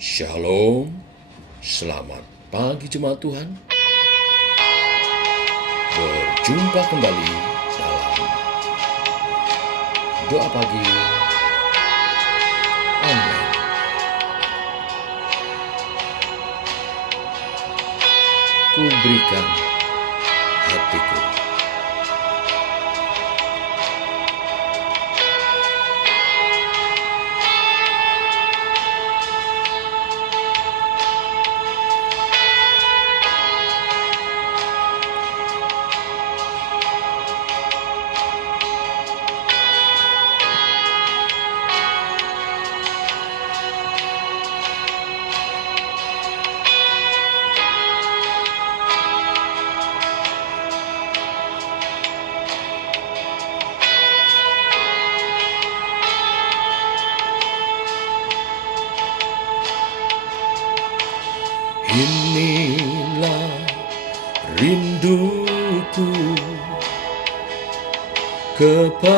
Shalom, selamat pagi jemaat Tuhan. Berjumpa kembali dalam doa pagi online. Ku berikan hatiku. Inilah rinduku kepadamu,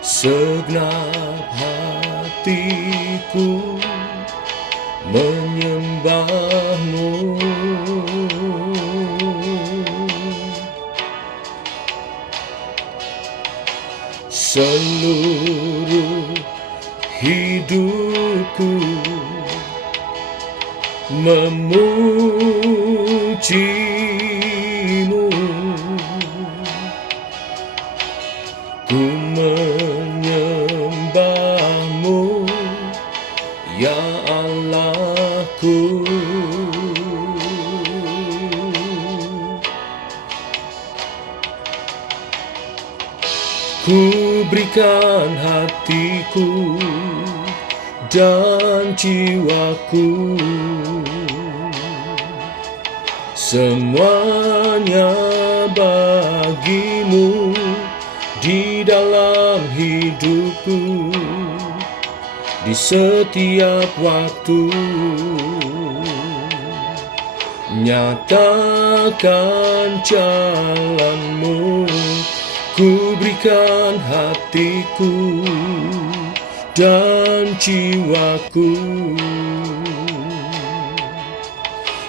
segenap hatiku menyembahmu. Seluruh hidupku memujimu, ku menyembahmu, ya Allahku. Ku berikan hatiku dan jiwaku, semuanya bagimu di dalam hidupku, di setiap waktu. Nyatakan jalanmu. Ku berikan hatiku dan jiwaku,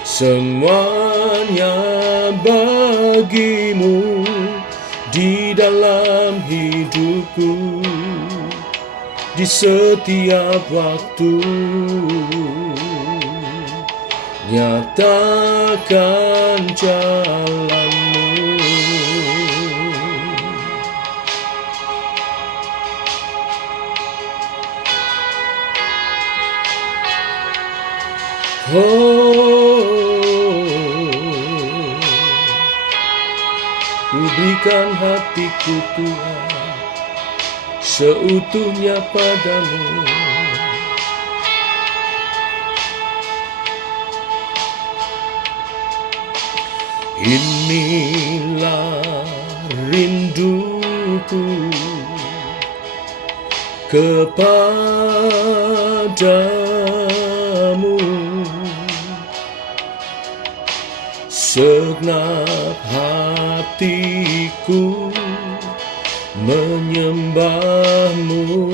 semuanya bagimu di dalam hidupku, di setiap waktu. Nyatakan jalanmu. Ku berikan hatiku Tuhan seutuhnya padamu. Inilah rinduku kepadamu, segenap hatiku menyembahmu.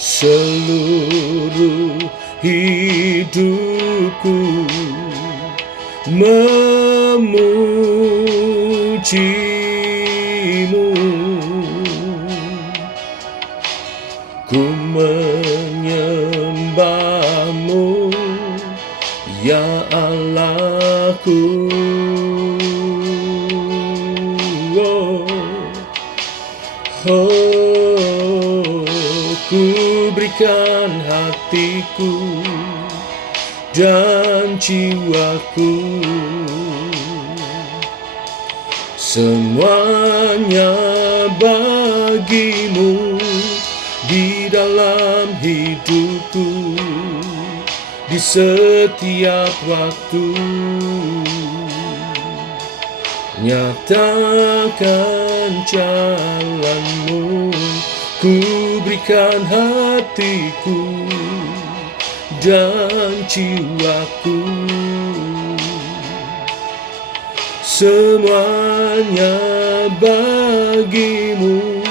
Seluruh hidupku memujimu, ku menyembahmu, ya Allahku. Ku berikan hatiku dan jiwaku, semuanya bagimu di dalam hidupku, di setiap waktu. Nyatakan jalanmu. Ku berikan hatiku dan jiwaku, semuanya bagimu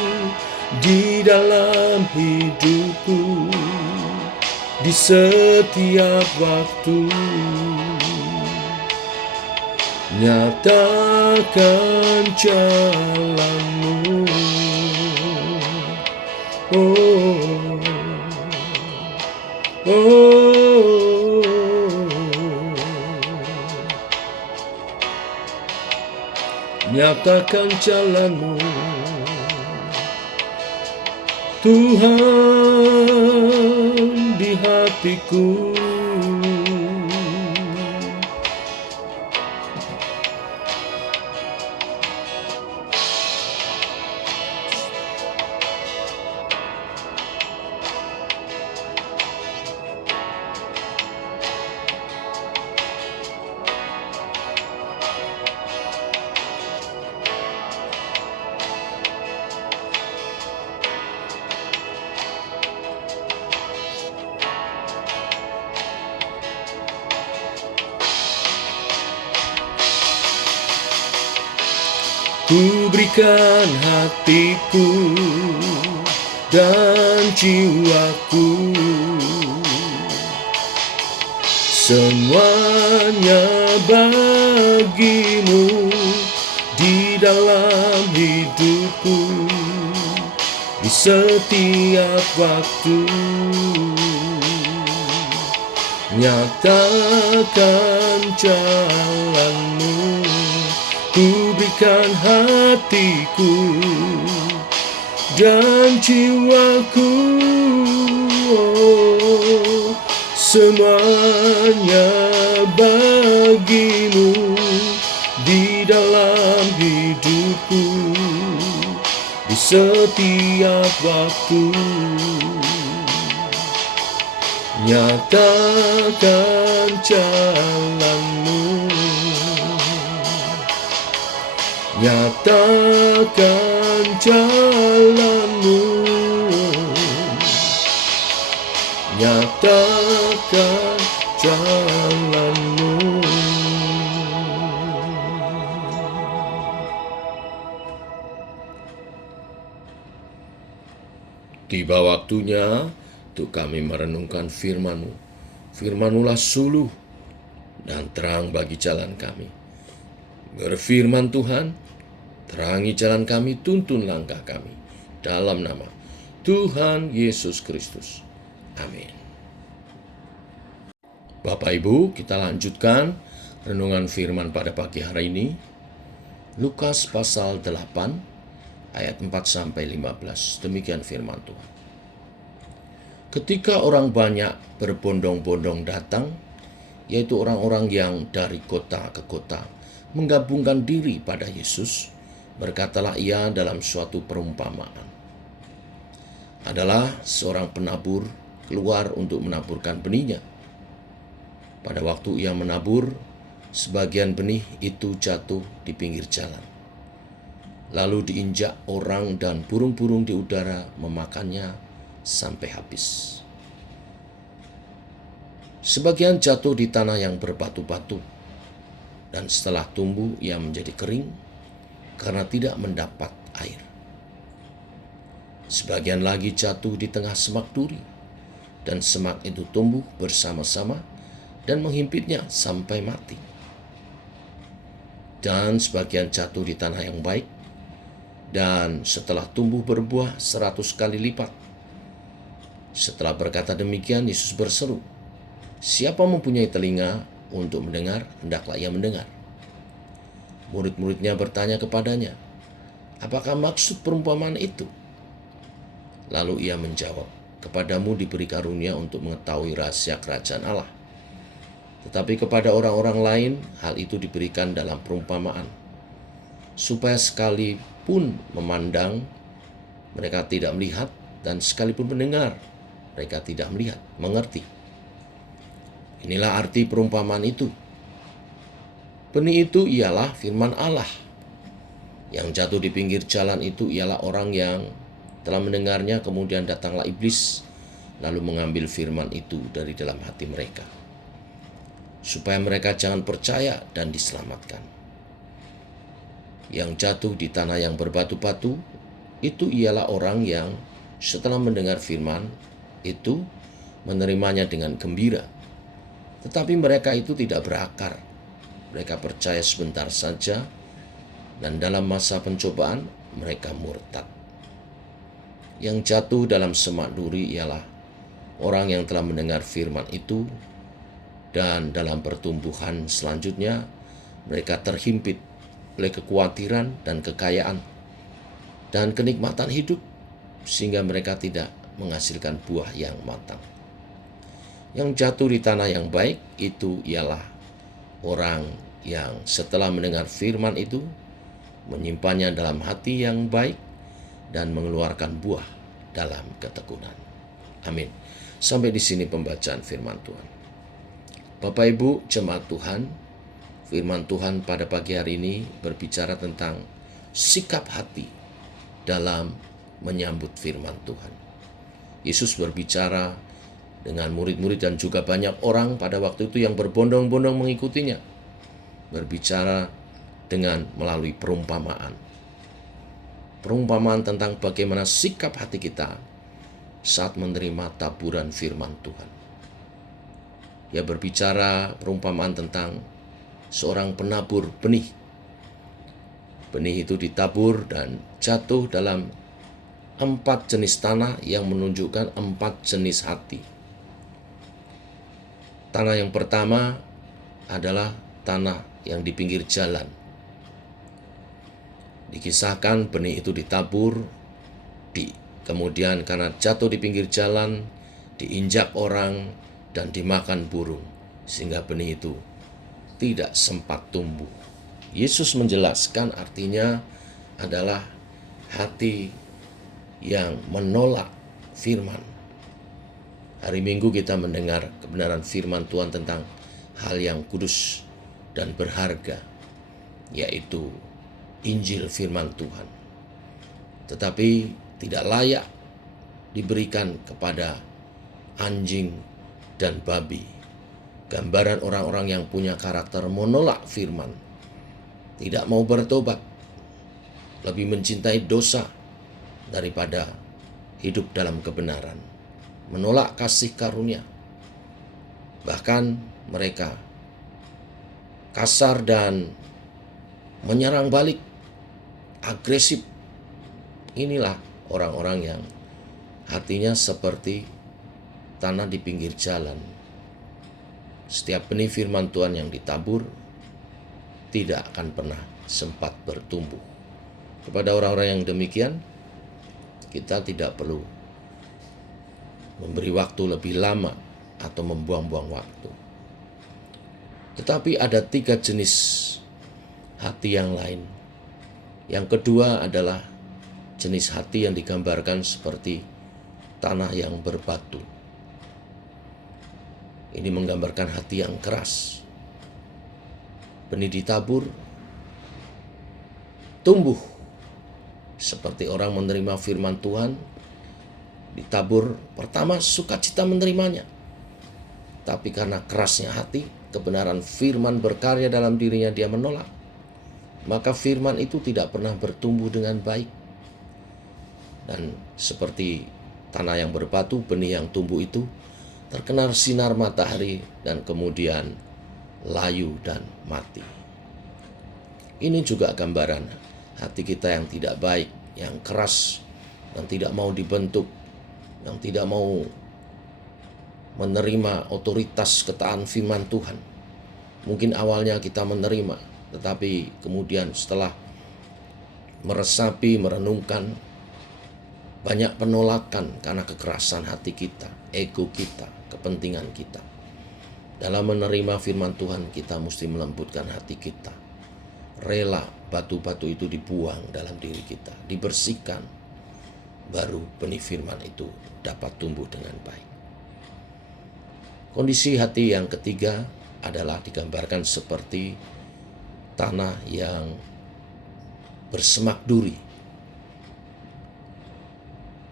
di dalam hidupku, di setiap waktu. Nyatakan jalanmu, oh, oh. Nyatakan jalanmu, Tuhan, di hatiku. Ku berikan hatiku dan jiwaku, semuanya bagimu di dalam hidupku, di setiap waktu. Nyatakan jalanmu, ku berikan hatiku dan jiwaku, oh, semuanya bagimu di dalam hidupku, di setiap waktu. Nyatakan jalanmu, nyatakan jalanmu, nyatakan jalanmu. Tiba waktunya untuk kami merenungkan firman-Mu. Firman-Mu-lah suluh dan terang bagi jalan kami. Berfirman Tuhan, terangi jalan kami, tuntun langkah kami. Dalam nama Tuhan Yesus Kristus. Amin. Bapak Ibu, kita lanjutkan renungan firman pada pagi hari ini. Lukas pasal 8 ayat 4-15. Demikian firman Tuhan. Ketika orang banyak berbondong-bondong datang, yaitu orang-orang yang dari kota ke kota, menggabungkan diri pada Yesus, berkatalah ia dalam suatu perumpamaan. Adalah seorang penabur keluar untuk menaburkan benihnya. Pada waktu ia menabur, sebagian benih itu jatuh di pinggir jalan. Lalu diinjak orang dan burung-burung di udara memakannya sampai habis. Sebagian jatuh di tanah yang berbatu-batu, dan setelah tumbuh ia menjadi kering karena tidak mendapat air. Sebagian lagi jatuh di tengah semak duri, dan semak itu tumbuh bersama-sama dan menghimpitnya sampai mati. Dan sebagian jatuh di tanah yang baik, dan setelah tumbuh berbuah 100 kali lipat. Setelah berkata demikian, Yesus berseru, "Siapa mempunyai telinga untuk mendengar, hendaklah ia mendengar." Murid-muridnya bertanya kepadanya, "Apakah maksud perumpamaan itu?" Lalu ia menjawab, "Kepadamu diberi karunia untuk mengetahui rahasia kerajaan Allah. Tetapi kepada orang-orang lain, hal itu diberikan dalam perumpamaan, supaya sekalipun memandang, mereka tidak melihat, dan sekalipun mendengar, mereka tidak melihat, mengerti." Inilah arti perumpamaan itu. Benih itu ialah firman Allah. Yang jatuh di pinggir jalan itu ialah orang yang telah mendengarnya, kemudian datanglah iblis, lalu mengambil firman itu dari dalam hati mereka, supaya mereka jangan percaya dan diselamatkan. Yang jatuh di tanah yang berbatu-batu, itu ialah orang yang setelah mendengar firman itu menerimanya dengan gembira. Tetapi mereka itu tidak berakar. Mereka percaya sebentar saja, dan dalam masa pencobaan mereka murtad. Yang jatuh dalam semak duri ialah orang yang telah mendengar firman itu, dan dalam pertumbuhan selanjutnya mereka terhimpit oleh kekhawatiran dan kekayaan dan kenikmatan hidup, sehingga mereka tidak menghasilkan buah yang matang. Yang jatuh di tanah yang baik itu ialah orang yang setelah mendengar firman itu menyimpannya dalam hati yang baik dan mengeluarkan buah dalam ketekunan. Amin. Sampai di sini pembacaan firman Tuhan. Bapak Ibu jemaat Tuhan, firman Tuhan pada pagi hari ini berbicara tentang sikap hati dalam menyambut firman Tuhan. Yesus berbicara dengan murid-murid dan juga banyak orang pada waktu itu yang berbondong-bondong mengikutinya. Berbicara dengan melalui perumpamaan. Perumpamaan tentang bagaimana sikap hati kita saat menerima taburan firman Tuhan. Dia berbicara perumpamaan tentang seorang penabur benih. Benih itu ditabur dan jatuh dalam 4 jenis tanah yang menunjukkan 4 jenis hati. Tanah yang pertama adalah tanah yang di pinggir jalan. Dikisahkan benih itu ditabur, kemudian karena jatuh di pinggir jalan, diinjak orang, dan dimakan burung, sehingga benih itu tidak sempat tumbuh. Yesus menjelaskan artinya adalah hati yang menolak firman. Hari Minggu kita mendengar kebenaran firman Tuhan tentang hal yang kudus dan berharga, yaitu Injil firman Tuhan. Tetapi tidak layak diberikan kepada anjing dan babi. Gambaran orang-orang yang punya karakter menolak firman, tidak mau bertobat, lebih mencintai dosa daripada hidup dalam kebenaran, menolak kasih karunia. Bahkan mereka kasar dan menyerang balik, agresif. Inilah orang-orang yang hatinya seperti tanah di pinggir jalan. Setiap benih firman Tuhan yang ditabur tidak akan pernah sempat bertumbuh. Kepada orang-orang yang demikian, kita tidak perlu memberi waktu lebih lama atau membuang-buang waktu. Tetapi ada 3 jenis hati yang lain. Yang kedua adalah jenis hati yang digambarkan seperti tanah yang berbatu. Ini menggambarkan hati yang keras. Benih ditabur, tumbuh. Seperti orang menerima firman Tuhan, ditabur pertama sukacita menerimanya. Tapi karena kerasnya hati, kebenaran firman berkarya dalam dirinya, dia menolak. Maka firman itu tidak pernah bertumbuh dengan baik. Dan seperti tanah yang berbatu, benih yang tumbuh itu terkena sinar matahari dan kemudian layu dan mati. Ini juga gambaran hati kita yang tidak baik, yang keras, yang tidak mau dibentuk, yang tidak mau menerima otoritas ketaatan firman Tuhan. Mungkin awalnya kita menerima, tetapi kemudian setelah meresapi, merenungkan, banyak penolakan karena kekerasan hati kita, ego kita, kepentingan kita. Dalam menerima firman Tuhan, kita mesti melembutkan hati kita. Rela batu-batu itu dibuang dalam diri kita, dibersihkan, baru benih firman itu dapat tumbuh dengan baik. Kondisi hati yang ketiga adalah digambarkan seperti tanah yang bersemak duri.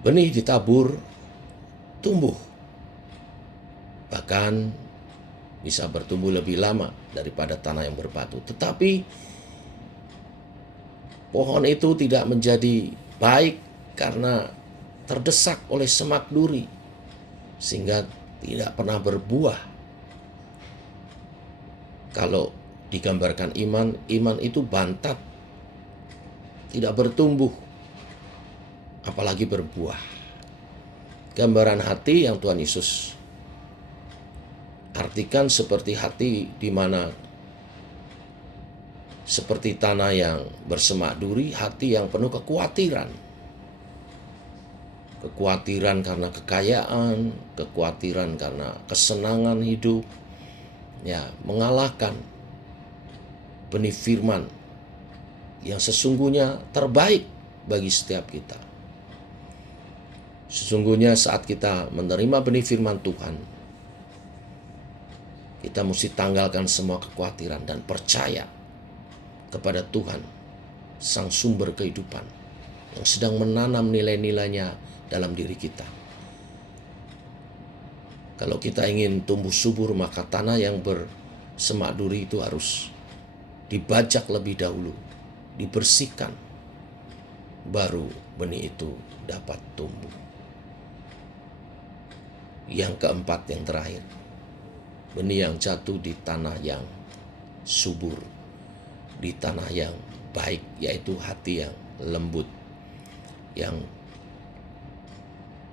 Benih ditabur, tumbuh. Bahkan bisa bertumbuh lebih lama daripada tanah yang berbatu. Tetapi Pohon itu tidak menjadi baik karena terdesak oleh semak duri, sehingga tidak pernah berbuah. Kalau digambarkan iman, iman itu bantat, tidak bertumbuh, apalagi berbuah. Gambaran hati yang Tuhan Yesus artikan seperti hati di mana seperti tanah yang bersemak duri, hati yang penuh kekhawatiran. Kekhawatiran karena kekayaan, kekhawatiran karena kesenangan hidup, ya, mengalahkan benih firman yang sesungguhnya terbaik bagi setiap kita. Sesungguhnya saat kita menerima benih firman Tuhan, kita mesti tanggalkan semua kekhawatiran dan percaya kepada Tuhan, Sang Sumber kehidupan, yang sedang menanam nilai-nilainya dalam diri kita. Kalau kita ingin tumbuh subur, maka tanah yang bersemak duri itu harus dibajak lebih dahulu, dibersihkan, baru benih itu dapat tumbuh. Yang keempat, yang terakhir, benih yang jatuh di tanah yang subur, di tanah yang baik, yaitu hati yang lembut, yang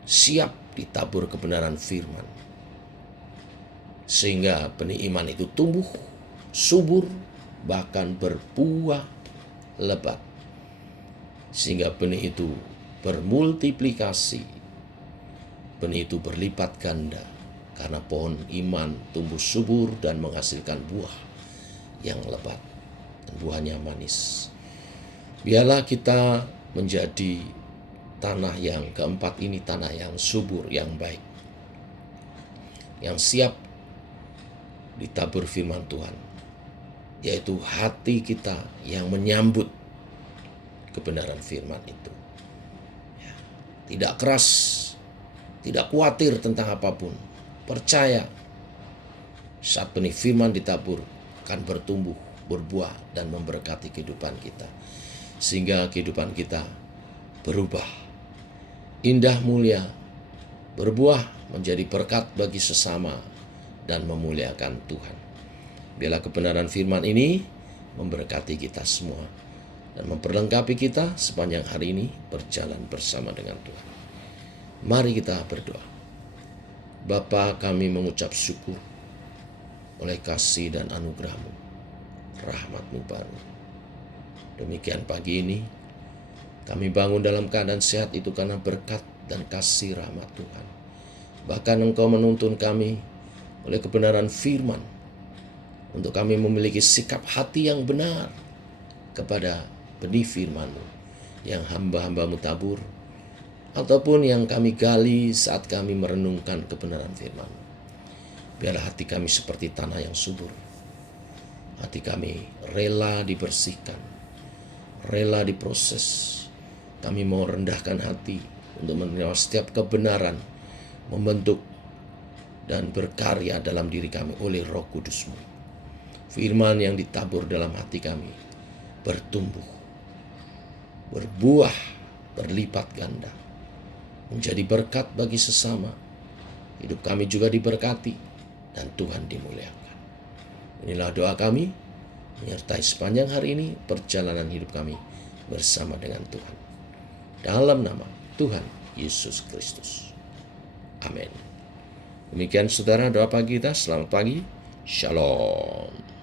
siap ditabur kebenaran firman, sehingga benih iman itu tumbuh subur, bahkan berbuah lebat, sehingga benih itu bermultiplikasi, benih itu berlipat ganda, karena pohon iman tumbuh subur dan menghasilkan buah yang lebat dan buahnya manis. Biarlah kita menjadi tanah yang keempat ini, tanah yang subur, yang baik, yang siap ditabur firman Tuhan, yaitu hati kita yang menyambut kebenaran firman itu. Tidak keras, tidak khawatir tentang apapun. Percaya saat benih firman ditabur akan bertumbuh, berbuah, dan memberkati kehidupan kita. Sehingga kehidupan kita berubah, indah, mulia, berbuah, menjadi berkat bagi sesama, dan memuliakan Tuhan. Biarlah kebenaran firman ini memberkati kita semua dan memperlengkapi kita sepanjang hari ini berjalan bersama dengan Tuhan. Mari kita berdoa. Bapa, kami mengucap syukur oleh kasih dan anugerah-Mu, rahmat-Mu baru. Demikian pagi ini, kami bangun dalam keadaan sehat itu karena berkat dan kasih rahmat Tuhan. Bahkan Engkau menuntun kami oleh kebenaran firman, untuk kami memiliki sikap hati yang benar kepada benih firman-Mu yang hamba-hamba-Mu tabur, ataupun yang kami gali saat kami merenungkan kebenaran firman. Biarlah hati kami seperti tanah yang subur. Hati kami rela dibersihkan, rela diproses. Kami mau rendahkan hati untuk menerima setiap kebenaran, membentuk dan berkarya dalam diri kami oleh Roh Kudus-Mu. Firman yang ditabur dalam hati kami bertumbuh, berbuah, berlipat ganda, menjadi berkat bagi sesama. Hidup kami juga diberkati dan Tuhan dimuliakan. Inilah doa kami, menyertai sepanjang hari ini perjalanan hidup kami bersama dengan Tuhan. Dalam nama Tuhan Yesus Kristus. Amin. Demikian saudara doa pagi kita. Selamat pagi. Shalom.